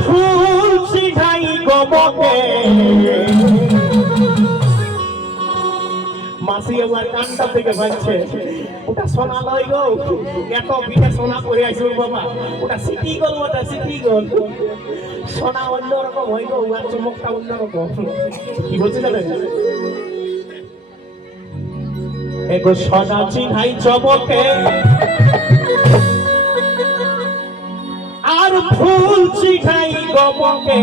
ফুল চিনাই গমকে মাসি আমার কানটা থেকে বাজছে ওটা সোনা লই গো এত বিটা সোনা করে আইছো বাবা ওটা সিটি গোল ওটা সিটি গোল সোনা অন্যরকম হই গো আর চমকটা অন্যরকম কি বলছে জানেন এগো সোনা চিনাই চমকে আর ফুল চিনাই গমকে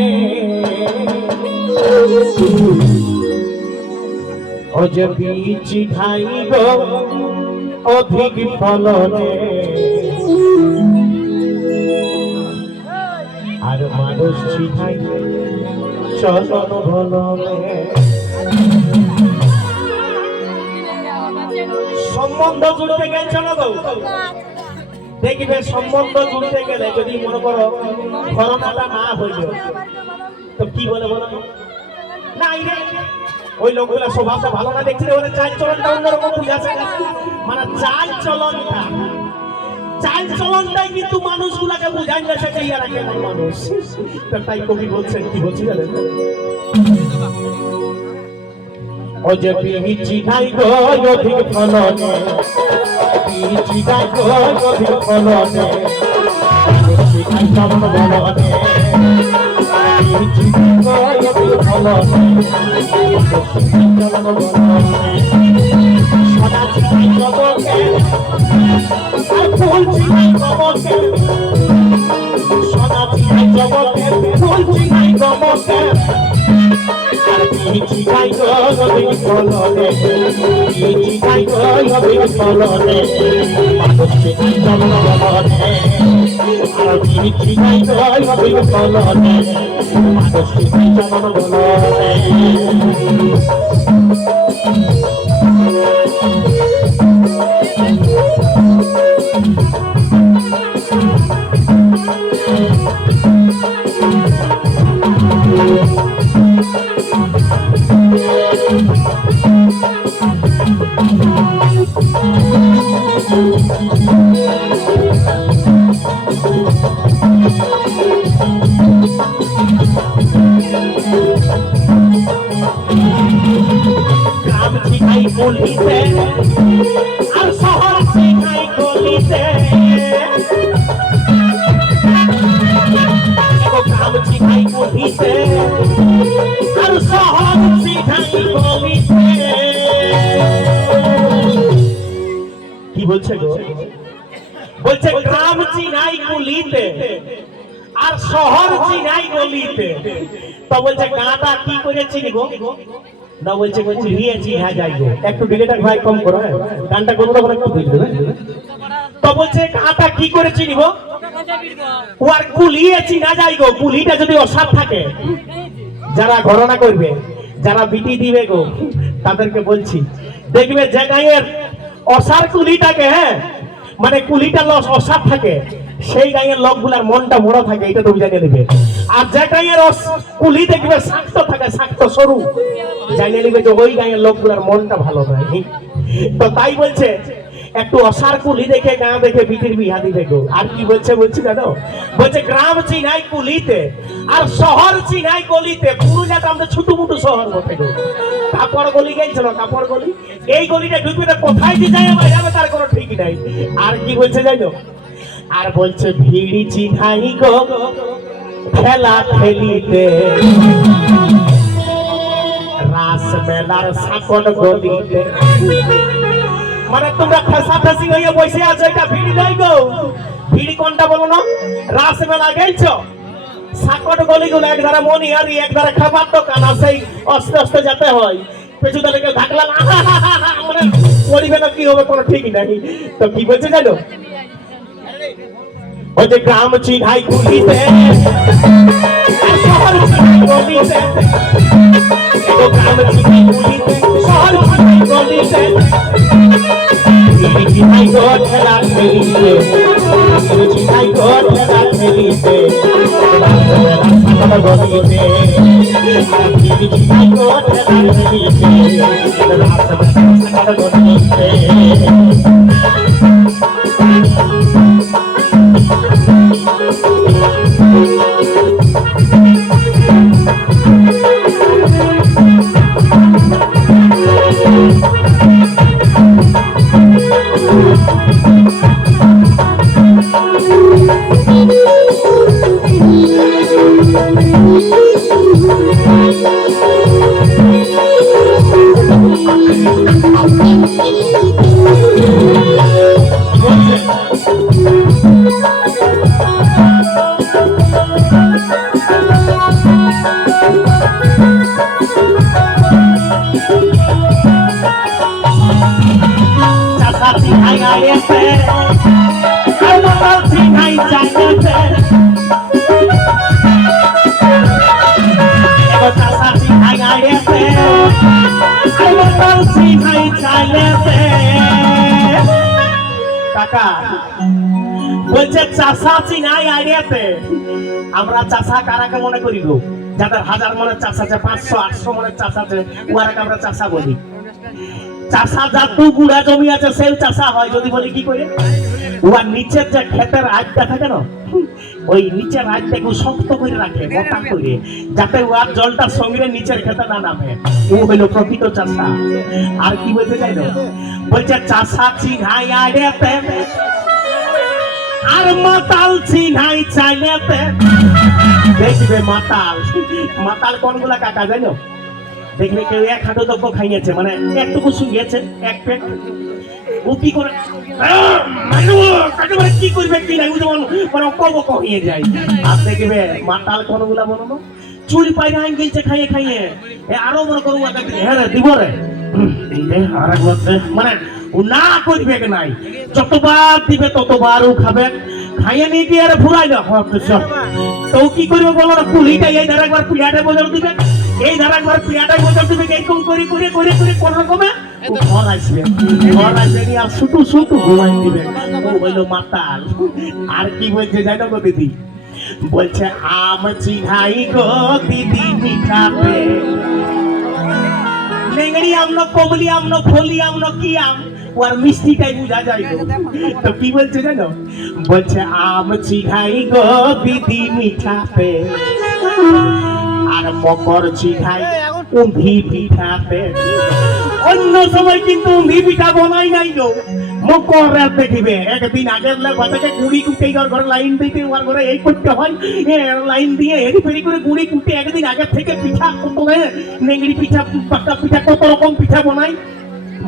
ও যে বীজ খাই গো অধিক ফলনে আর মানুষ চিনাই চলন বলনে সম্বন্ধ জুড়তে গেছে না গো দেখবে সম্বন্ধ জুড়তে গেলে যদি মনে করো করোনাটা না হইল তো কি বলে বলো না ওই লোকগুলা স্বভাবটা ভালো না দেখছিলে ওদের চাল চলনটা অন্যরকম বুঝাচ্ছে মানে চাল চলনটাই কিন্তু মানুষগুলাকে বুঝাই না সে ইয়ারা কেমন মানুষ তাই কবি বলছেন কি বলছি জানেন ও যে বিচি খাই গো অধিক ফলনে বিচি খাই গো অধিক ফলনে বিচি খাই চলন বলনে বিচি খাই গো অধিক ফলনে চলন বলনে সদা চিনাই জগকে আর ফুল চিনাই গমকে সদা চিনাই জগকে ফুল চিনাই গমকে বিচি খাই গো অধিক ফলনে বিচি খাই গো অধিক ফলনে মানুষ চিনাই চলন বলনে আর বিচি খাই গো অধিক ফলনে মানুষ চিনাই চলন বলনে গ্রাম চিনাই গলিতে আর শহর চিনাই গলিতে গ্রাম চিনাই গলিতে আর শহর চিনাই গলিতে কি বলছে গো বলছে গ্রাম চিনাই গলিতে আর শহর চিনাই গলিতে তো বলছে গাঁটা কি করে চিনব না বলছে রিয়ে চিনা যাইবো একটু ডিলেটা ভাই কম করো হ্যাঁ গানটা কোন রকম একটু বুঝবে তো বলছে গাঁটা কি করে চিনব ও আর কুলিয়ে চিনা যাইগো কুলিটা যদি অসার থাকে যারা গণনা করবে যারা বিটি দিবে গো তাদেরকে বলছি দেখবে যে গায়ের অসার কুলিটাকে হ্যাঁ মানে কুলিটা লস অসার থাকে সেই গায়ের লোকগুলার মনটা বড় থাকে এটা তুমি জানিয়ে নেবে আর যে গায়ের কুলি দেখবে শাক্ত থাকে শাক্ত সরু জানিয়ে নেবে যে ওই গায়ের লোকগুলার মনটা ভালো নয় তো তাই বলছে একটু অসার কুলি দেখে গাঁ দেখে বিটির বিহা দিবে গো আর কি বলছে বলছি জানো বলছে গ্রাম চিনাই কুলিতে আর শহর চিনাই গলিতে পুরো যাতে আমরা ছোটো মোটো শহর বটে গো কাপড় গলি গেছিল কাপড় গলি এই গলিটা ঢুকবে কোথায় যে যায় যাবে তার কোনো ঠিক নাই আর কি বলছে জানো আর বলছে ভিড়ি চিনাই গো খেলা খেলিতে রাস মেলার সাকন গলিতে মানে তোমরা ফাঁসাফাঁসি হয়ে বসে আছো এটা ভিড়ি নাই গো ভিড়ি কোনটা বলো না রাস মেলা গেছো সাকট গলিগুলো এক ধারা মনিহারি এক ধারা খাবার দোকান আছে আস্তে আস্তে যেতে হয় পেছু তাহলে কেউ ঢাকলা মানে পরিবেশ কি হবে কোনো ঠিক নাই তো কি বলছে জানো ওই যে গ্রাম চিনাই গলিতে শহর চিনাই গলিতে গ্রাম চিনাই গলিতে শহর চিনাই গলিতে চিনাই গো খেলা খেলিতে চিনাই গো খেলা খেলিতে গলিতে চিনাই গো খেলা খেলিতে গলিতে কাকা বলছে চাষা চিনাই আইডিয়াতে আমরা চাষা কারাকে মনে করি গো, যাদের 1000 মনের চাষ আছে, 500 800 মনের চাষ আছে, ওরাকে আমরা চাষা বলি। চাষা যার দু গুড়া জমি আছে সেই চাষা হয়। যদি বলি কি করে, ওর নিচের যে ক্ষেতের আজটা থাকে না, ওই নিচের আজটাকে শক্ত করে রাখে, মোটা করে, যাতে ওর জলটা সঙ্গে নিচের ক্ষেতে না নামে। ও হইল প্রকৃত চাষা। আর কি বলতে চাই না, বলছে চাষা চিনাই আইডিয়াতে আর মাতাল চিনাই চাইলেতে। দেখবে মাতাল, মাতাল কোনগুলা কাকা জানো? দেখবে কেউ এক হাঁটু দ্রব্য খাইয়েছে, মানে একটুকু শুনিয়েছে, এক পেট। ও কি করে কি করবে কি নাই, মানে অপবক হয়ে যায়। আর দেখবে মাতাল কোনগুলা বলো না, চুল পাইরে আইন গেছে খাইয়ে খাইয়ে, আরো মনে করবো হ্যাঁ রে দিব রে, মানে ও না করবে নাই, যতবার দিবে ততবার ও খাবে। খাইয়ে নিয়ে গিয়ে আর ফুরাই না তো কি করবে বলো না, কুলিটা এই ধারা একবার পিয়াটে বদল দিবে, এই ধারা একবার পিয়াটে বদল দিবে, এইরকম করে করে করে করে কোন রকমে ঘর আসবে, ঘর আসবে আর শুটু শুটু ঘুমাই দিবে। ও হইলো মাতাল। আর কি বলছে জানো গো দিদি, বলছে আম চিনাই গো দিদি মিঠাতে, নেংড়ি আম না কমলি আম না ফলি আম না কি আম, ওর মিষ্টিটাই বোঝা যায় গো। তো কি বলছে জানো, বলছে আম চিনাই গো দিদি মিঠাতে আর মকর চিনাই উঁধি পিঠাতে। অন্য সময় কিন্তু উঁধি পিঠা বনাই নাই গো, মকর রাত দেখিবে একদিন আগের ঘটাকে গুড়ি কুটে ঘরে লাইন দিতে, ওর ঘরে এই করতে হয়, লাইন দিয়ে হেরি ফেরি করে গুড়ি কুটে একদিন আগের থেকে পিঠা কত নেংড়ি পিঠা, পাকা পিঠা, কত রকম পিঠা বনাই,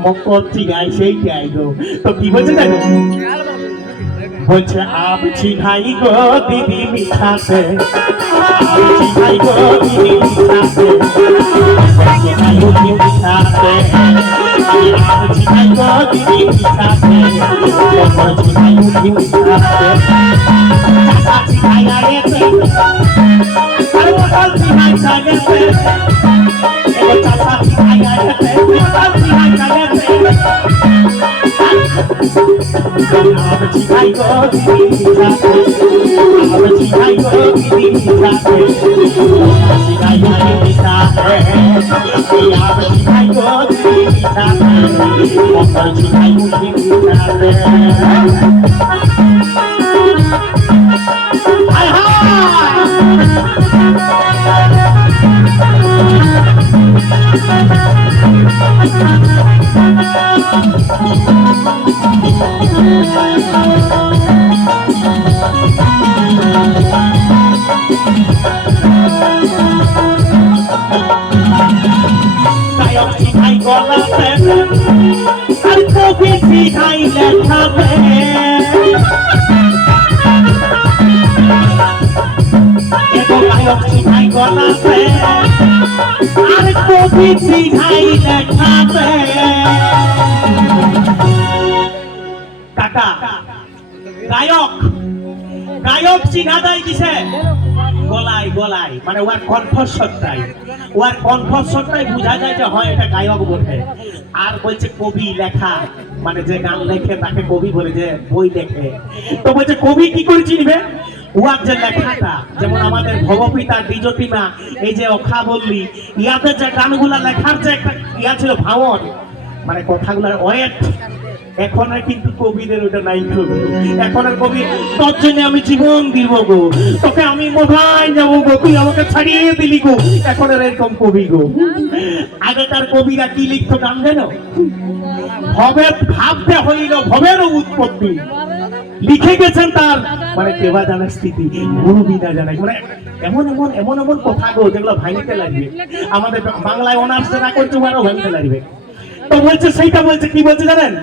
মকর চিনাই সেইটাই গো। তো কি বলছে জানো, বলছে আম চিনাই গো দিদি মিঠাতে, আম চিনাই গো দিদি মিঠাতে, চিনাই গো দিদি মিঠাতে, আম চিনাই গো দিদি মিঠাতে, চিনাই গো দিদি মিঠাতে, চাষা চিনাই আড়েতে আর মকর চিনাই সাগেতে, এগো চাষা চিনাই আড়েতে মকর চিনাই সাগেতে। আম চিনাই গো দিদি মিঠাতে, আম চিনাই গো দিদি মিঠাতে, চিনাই গো দিদি মিঠাতে, আম চিনাই গো দিদি মিঠাতে, মকর চিনাই গো দিদি মিঠাতে। হায় গায়ক চিনাই গলাতে আর কবি চিনাই লেখাতে, এগো গায়ক চিনাই গলাতে আর কবি চিনাই লেখাতে। কাকা গায়ক, গায়ক চিনা দেয় কিসে, গলায় গলায়, মানে ওর কণ্ঠস্বরটাই, ওর কণ্ঠস্বরটাই বোঝা যায় যে হয় এটা গায়ক বটে। আর বলছে কবি লেখা, মানে যে গান লেখে তাকে কবি বলে, যে বই লেখে। তো বলছে কবি কি করে চিনবে, ওর যে লেখাটা, যেমন আমাদের ভবপিতা দ্বিজটিমা, এই যে অখা বললি, ইয়াদের যে গানগুলা লেখার যে একটা ইয়া ছিল ভাঙন, মানে কথাগুলার ওয়েট, এখন কিন্তু কবিদের ওটা নাই। এখন কবি তোর জন্য আমি জীবন দিব গো, তোকে আমি মোবাইল যাবো গো, তুই আমাকে ছাড়িয়ে দিলি গো, এখন এরকম কবি গো। আগেকার কবিরা কি লিখতো গান জানো, ভবে ভাবতে হইল ভবেরও উৎপত্তি, লিখে গেছেন তার মানে দেবা জানার স্থিতি গুরু বিনা জানাই মানে এমন এমন এমন এমন কথা গো যেগুলো ভাঙতে লাগবে আমাদের বাংলায় অনার্স যেটা করছে ওরাও ভাঙতে লাগবে তো বলছে সেইটা বলছে কি বলছে জানেন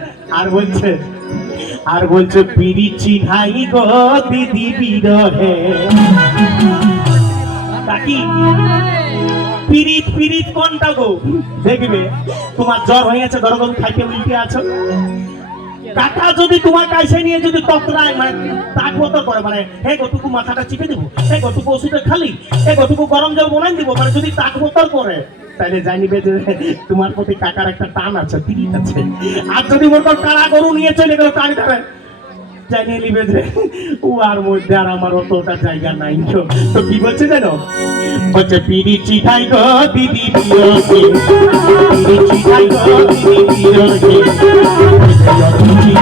আর বলছে পিরিচি ভাই গো দিদি বিরহে কাকি পিরিত পিরিত কোনটা গো দেখবে তোমার জ্বর হয়ে গেছে গরগরু খাইতে উল্টে আছো কাকা যদি তোমার কাছে নিয়ে যদি তকরায় মানে তাকবত করে মানে হে গটুকু মাথাটা চিপে দেবো হে গটুকু ওষুধে খালি হে গটুকু গরম জল বনাই দিব মানে যদি তাকবতর করে তাহলে জানিবে যে তোমার প্রতি কাকার একটা টান আছে পিরিত আছে আর যদি মোর কাড়া গরু নিয়ে চলে গেল টান ধরে জানিয়ে নিবে যে ও আর মধ্যে আর আমার অতটা জায়গা নাই তো কি বলছে জানো বলছে পিরিচি খাই গো দিদি বিরহে পিরিচি খাই গো দিদি বিরহে পিরিচি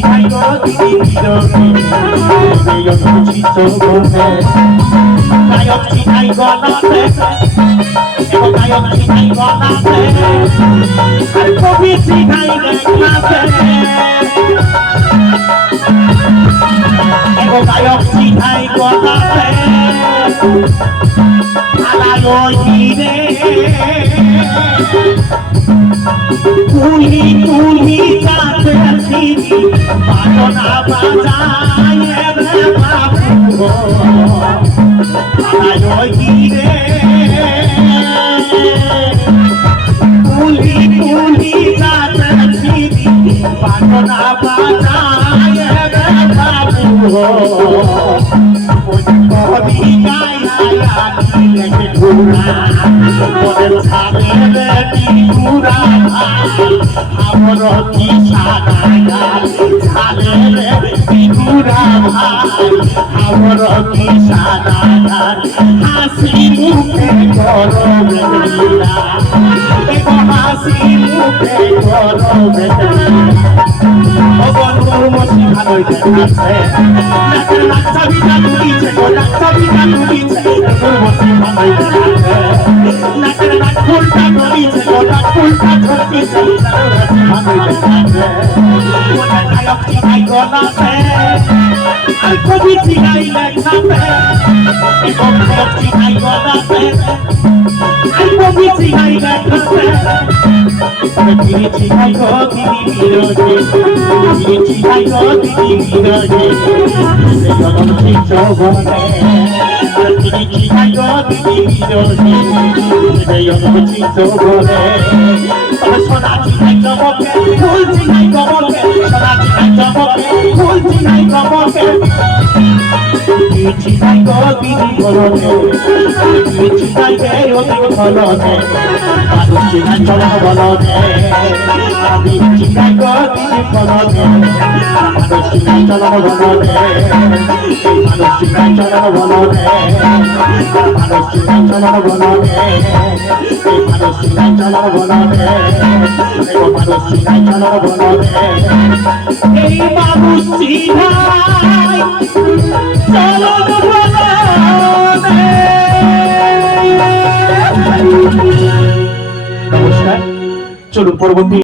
খাই গো দিদি বিরহে গায়ক চিনাই গলাতে গায়ক চিনাই গলাতে আর কবি চিনাই গলাতে গায়ক চিনাই গলাতে আলায় হিরে কুলি কুলি যাতে আসিনি বাজনা বাজায় রে বাবু আলায় হিরে কুলি কুলি যাতে আসিনি বাজনা বাজায় রে বাবু কবি গায়া দিলে ঘুরা মনে ছাড়ে রে ঘুরা আমার কি সাদা গাল ছাড়ে রে ঘুরা ভাই আমার কি সাদা গাল হাসি মুখে করো বেলা হাসি মুখে করো বেলা ভালোই দেখাচ্ছে নাচা বিনা তুলিছে গো নাচা বিনা তুলিছে ভালোই দেখাচ্ছে নাচের নাচ ফুলটা তুলিছে গো নাচ ফুলটা ধরতিছে ভালোই দেখাচ্ছে ওটা গায়ক চিনাই গলাতে আর কবি চিনাই লেখাতে গায়ক চিনাই গলাতে আর কবি চিনাই লেখাতে পিরিচি খাই গো দিদি বিরহে পিরিচি খাই গো দিদি বিরহে জগন চিত্ত বনে পিরিচি খাই গো দিদি বিরহে জগন চিত্ত বনে সোনা চিনাই চমকে ফুল চিনাই চমকে সোনা চিনাই চমকে ফুল চিনাই চমকে পিরিচি খাই গো দিদি বলনে পিরিচি খাই গে অতি ফলনে মানুষ চিনাই চলন বলনে আমি চিনাই গো দিদি বলনে মানুষ চিনাই চলন বলনে মানুষ চিনাই চলন বলনে মানুষ চিনাই চলন বলনে মানুষ চিনাই চলন বলনে মানুষ চিনাই চলন বলনে এই মানুষ চিনাই চলন বলনে নমস্কার চলুন পরবর্তী